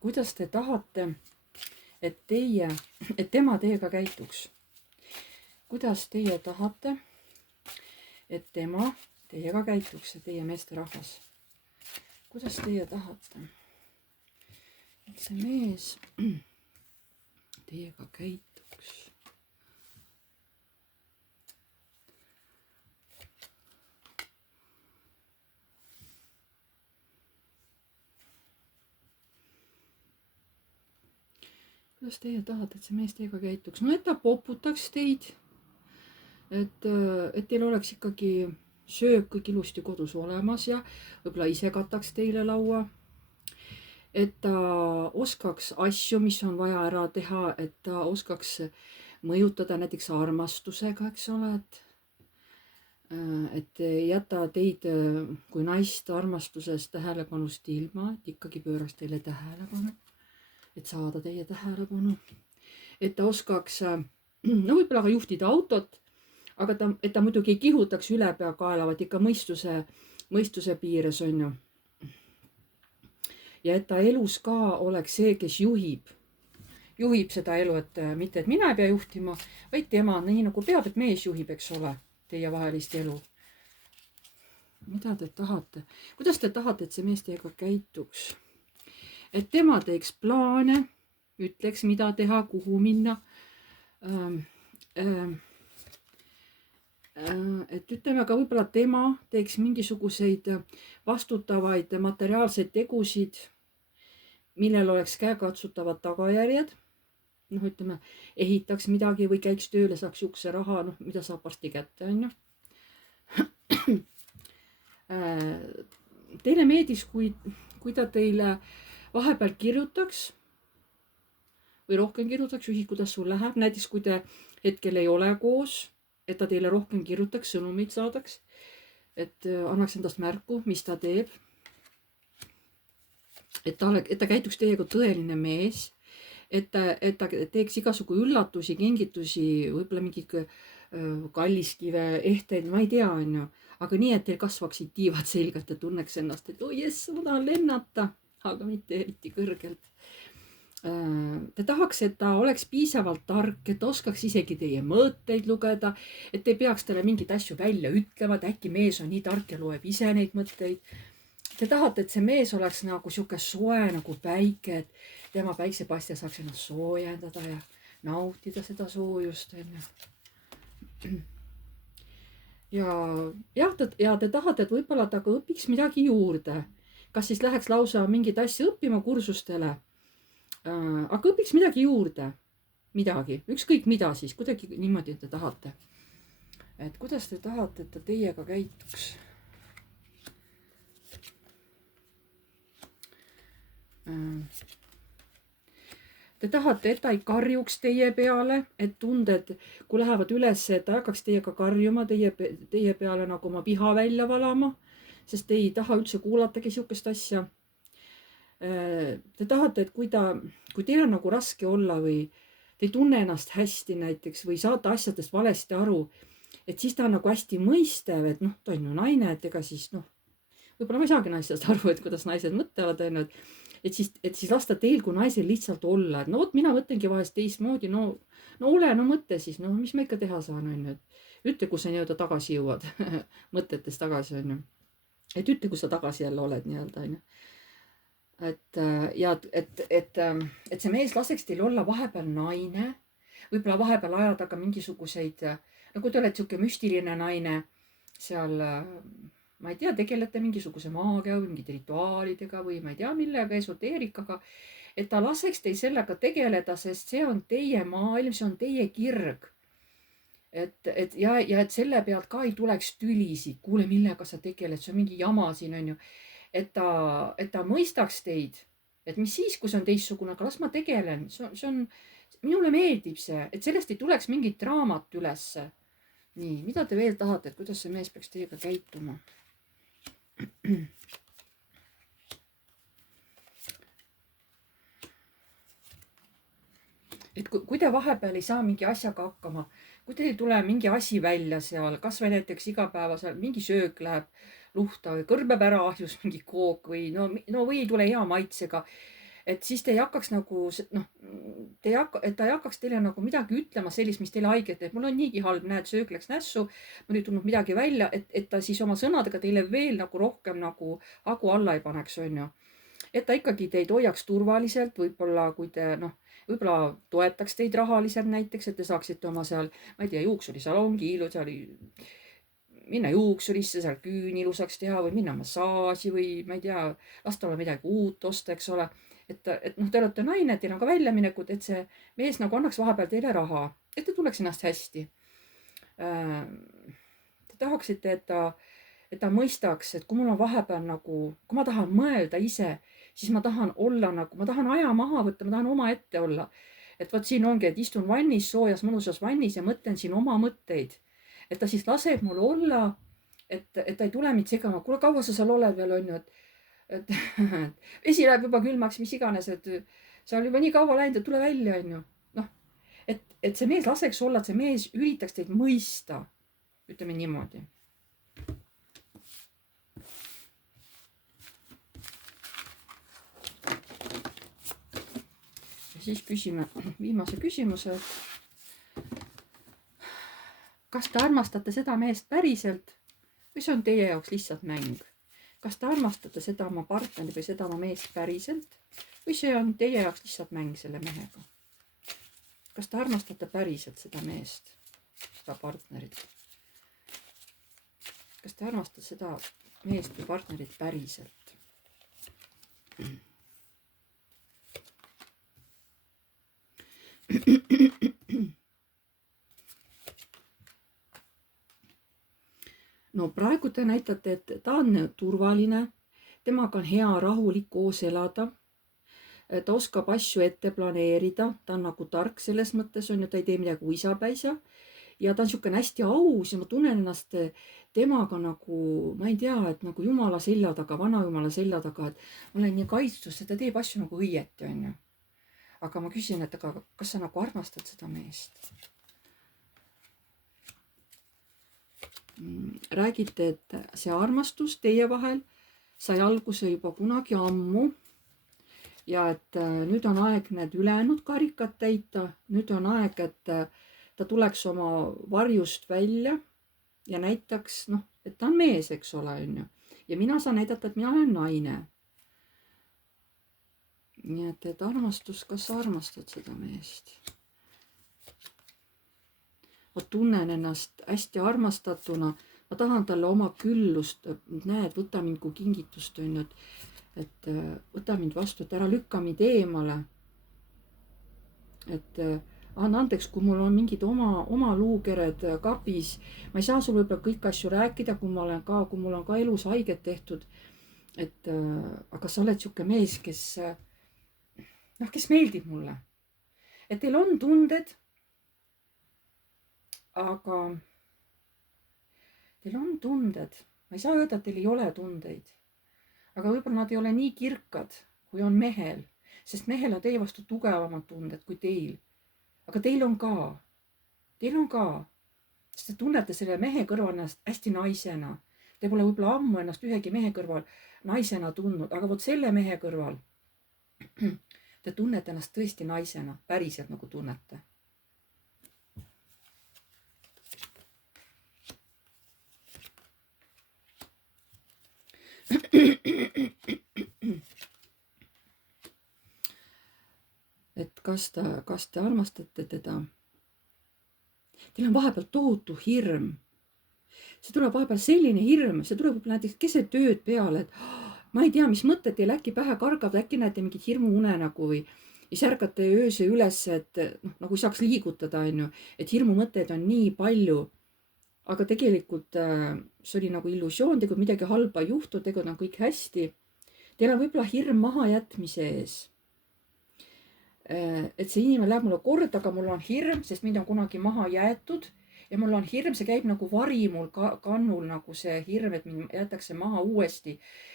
kuidas te tahate, et tema teiega käituks? Kuidas teie tahate, et tema teiega käituks, see teie meesterahvas? Kuidas teie tahate, et see mees teiega käituks? Kuidas teie tahate, et see mees teiega käituks? No et ta poputaks teid, et teil oleks ikkagi sööb kõik ilusti kodus olemas ja võib-olla ise kataks teile laua. Et ta oskaks asju, mis on vaja ära teha, et ta oskaks mõjutada näiteks armastusega, eks ole, et ei jäta teid kui naist armastusest tähelepanust ilma, et ikkagi pööraks teile tähelepanu, et saada teie tähelepanu. Et ta oskaks, no võib-olla ka juhtida autot, aga et ta muidugi ei kihutaks ülepeakaela, vaid ikka mõistuse piires, on ju. Ja et ta elus ka oleks see, kes juhib seda elu, et mitte, et mina ei pea juhtima, vaid tema, nii nagu peab, et mees juhib, eks ole, teie vahelist elu. Mida te tahate? Kuidas te tahate, et see mees teiega käituks? Et tema teeks plaane, ütleks, mida teha, kuhu minna. Et ütleme ka võib-olla tema teeks mingisuguseid vastutavaid materiaalseid tegusid, millel oleks käekatsutavad tagajärjed. Noh, ütleme, ehitaks midagi või käiks tööle, saaks jukse raha, noh, mida saab varsti kätte, on ju. Teile meeldis, kui ta teile vahepeal kirjutaks või rohkem kirjutaks, juhi, kuidas sul läheb. Näiteks, kui te hetkel ei ole koos, et ta teile rohkem kirjutaks, sõnumeid saadaks, et annaks endast märku, mis ta teeb. Et ta käituks teiega tõeline mees, et ta teeks igasugu üllatusi, kingitusi, võib-olla mingi kalliskive, ehteid, ma ei tea, on ju. Aga nii, et teil kasvaksid tiivad selgelt ja tunneks ennast, et jess, ma tahan lennata, aga mitte eriti kõrgelt. Te tahaks, et ta oleks piisavalt tark, et ta oskaks isegi teie mõtteid lugeda, et te peaks talle mingeid asju välja ütlema, et äkki mees on nii tark ja loeb ise neid mõtteid. Te tahate, et see mees oleks nagu sihuke soe nagu päike, et tema päiksepaiste saaks ennast soojendada ja nautida seda soojust. Ja te tahate, et võib-olla ta ka õpiks midagi juurde. Kas siis läheks lausa mingit asja õppima kursustele? Aga õpiks midagi juurde, midagi, ükskõik mida siis, kuidagi niimoodi te tahate. Et kuidas te tahate, et ta teiega käituks? Te tahate, et ta ei karjuks teie peale, et tunded, kui lähevad üles, et ta hakkaks teiega karjuma teie peale nagu oma viha välja valama, sest te ei taha üldse kuulatagi sihukest asja. Te tahate, et kui teil on nagu raske olla või te ei tunne ennast hästi näiteks või saate asjadest valesti aru, et siis ta on nagu hästi mõistev, et noh, ta on ju naine, et ega siis noh, võib-olla ma ei saagi naistest aru, et kuidas naised mõtlevad, on ju, et siis lasta teil kui naisel lihtsalt olla, et no vot, mina mõtlengi vahest teistmoodi, no ole, no mõtle siis, no mis ma ikka teha saan, on ju, et ütle, kus sa nii-öelda tagasi jõuad, mõtetes tagasi, on ju, et ütle, kus sa tagasi jälle oled nii-öelda, on ju. Et see mees laseks teil olla vahepeal naine, võib-olla vahepeal ajada ka mingisuguseid, nagu te olete sihuke müstiline naine seal, ma ei tea, tegelete mingisuguse maagia või mingite rituaalidega või ma ei tea millega, esoteerikaga, et ta laseks teil sellega tegeleda, sest see on teie maailm, see on teie kirg. Et selle pealt ka ei tuleks tülisid, kuule, millega sa tegeled, see on mingi jama siin, on ju. Et ta mõistaks teid, et mis siis, kui see on teistsugune, aga las ma tegelen, minule meeldib see, et sellest ei tuleks mingit draamat ülesse. Nii, mida te veel tahate, et kuidas see mees peaks teiega käituma? Et kui te vahepeal ei saa mingi asjaga hakkama, kui teil ei tule mingi asi välja seal, kas või näiteks igapäevasel mingi söök läheb luhta või kõrbeb ära ahjus mingi kook või või ei tule hea maitsega. et siis te ei hakkaks nagu noh, et ta ei hakkaks teile nagu midagi ütlema sellist, mis teile haiget teeb. mul on niigi halb, näed, söök läks nässu, mul ei tulnud midagi välja, et ta siis oma sõnadega teile veel nagu rohkem nagu hagu alla ei paneks, on ju. Et ta ikkagi teid hoiaks turvaliselt, võib-olla kui te noh, võib-olla toetaks teid rahaliselt näiteks, et te saaksite oma seal, ma ei tea, juuksurisalongi ilusa minna juuksurisse, seal küüni ilusaks teha või minna massaaži või ma ei tea, lasta olla midagi uut osta, eks ole. et noh, te olete naine, teil on ka väljaminekud, et see mees nagu annaks vahepeal teile raha, et te tunneks ennast hästi. Te tahaksite, et ta mõistaks, et kui mul on vahepeal nagu, kui ma tahan mõelda ise, siis ma tahan olla nagu, ma tahan aja maha võtta, ma tahan omaette olla. Et vot siin ongi, et istun vannis, soojas, mõnusas vannis ja mõtlen siin oma mõtteid. Et ta siis laseb mul olla, et ta ei tule mind segama. Kuule, kaua sa seal oled veel, on ju, et vesi läheb juba külmaks, mis iganes, et sa on juba nii kaua läinud, et tule välja, on ju. Noh, et see mees laseks olla, et see mees üritaks teid mõista. Ütleme niimoodi. Ja siis küsime viimase küsimuse. Kas te armastate seda meest päriselt või see on teie jaoks lihtsalt mäng? Kas te armastate seda oma partneri või seda oma meest päriselt või see on teie jaoks lihtsalt mäng selle mehega? Kas te armastate päriselt seda meest, seda partnerit? Kas te armastate seda meest või partnerit päriselt? No praegu te näitate, et ta on turvaline, temaga on hea rahulik koos elada. Ta oskab asju ette planeerida, ta on nagu tark selles mõttes, on ju, ta ei tee midagi uisapäisa. Ja ta on niisugune hästi aus ja ma tunnen ennast temaga nagu, ma ei tea, et nagu jumala selja taga, vana jumala selja taga, et ma olen nii kaitstus, et ta teeb asju nagu õieti, on ju. Aga ma küsin, et aga kas sa nagu armastad seda meest? Räägite, et see armastus teie vahel sai alguse juba kunagi ammu ja et nüüd on aeg need ülejäänud karikad täita. Nüüd on aeg, et ta tuleks oma varjust välja ja näitaks, noh, et ta on mees, eks ole, on ju. Ja mina saan näidata, et mina olen naine. Nii et armastus, kas sa armastad seda meest? Ma tunnen ennast hästi armastatuna, ma tahan talle oma küllust, näed, võta mind kui kingitust, on ju, et võta mind vastu, et ära lükka mind eemale. Et anna andeks, kui mul on mingid oma luukered kapis, ma ei saa sulle võib-olla kõik asju rääkida, kui mul on ka elus haiget tehtud. Et aga sa oled siuke mees, kes meeldib mulle. Et teil on tunded, aga teil on tunded. Ma ei saa öelda, et teil ei ole tundeid. Aga võib-olla nad ei ole nii kirkad, kui on mehel. Sest mehel on teie vastu tugevamad tunded kui teil. Aga teil on ka. Teil on ka. Sest te tunnete selle mehe kõrval ennast hästi naisena. Te pole võib-olla ammu ennast ühegi mehe kõrval naisena tundnud. Aga vot selle mehe kõrval te tunnete ennast tõesti naisena. Päriselt nagu tunnete. Et kas te armastate teda? Teil on vahepeal tohutu hirm. See tuleb vahepeal selline hirm, see tuleb näiteks keset ööd peale, et ma ei tea, mis mõtted teil äkki pähe kargavad, äkki näete mingit hirmu unenägu või siis ärgate öösel üles, et nagu ei saaks liigutada, on ju, et hirmumõtteid on nii palju. Aga tegelikult see oli nagu illusioon, tegelikult midagi halba ei juhtu, tegelikult on kõik hästi. Teil on võib-olla hirm mahajätmise ees. Et see inimene läheb mulle korda, aga mul on hirm, sest mind on kunagi maha jäetud ja mul on hirm, see käib nagu vari mul kannul nagu see hirm, et mind jätakse maha uuesti.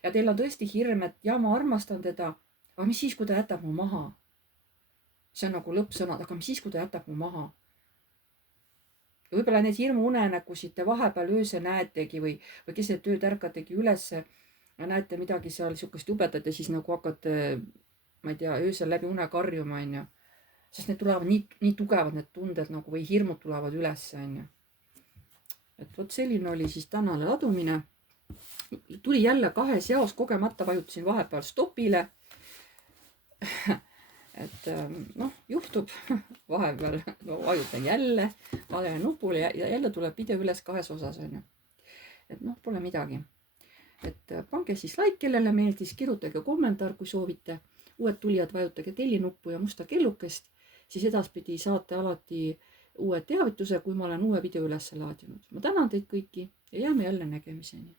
Ja teil on tõesti hirm, et ja ma armastan teda, aga mis siis, kui ta jätab mu maha? See on nagu lõppsõnad, aga mis siis, kui ta jätab mu maha? Ja võib-olla need hirmu unenägusid te vahepeal ööse näetegi või keset ööd ärkategi üles ja näete midagi seal sihukest jubedat ja siis nagu hakkate ma ei tea, öösel läbi une karjuma, onju. Sest need tulevad nii tugevad need tunded nagu või hirmud tulevad ülesse, onju. Et vot selline oli siis tänane ladumine. Tuli jälle 2 jaos, kogemata vajutasin vahepeal stopile. Et noh, juhtub vahepeal, no vajutan jälle vale nupule ja jälle tuleb video üles 2 osas, onju. Et noh, pole midagi. Et pange siis like, kellele meeldis, kirjutage kommentaar, kui soovite. Uued tulijad vajutage tellinuppu ja musta kellukest, siis edaspidi saate alati uue teavituse, kui ma olen uue video üles laadinud. Ma tänan teid kõiki ja jääme jälle nägemiseni.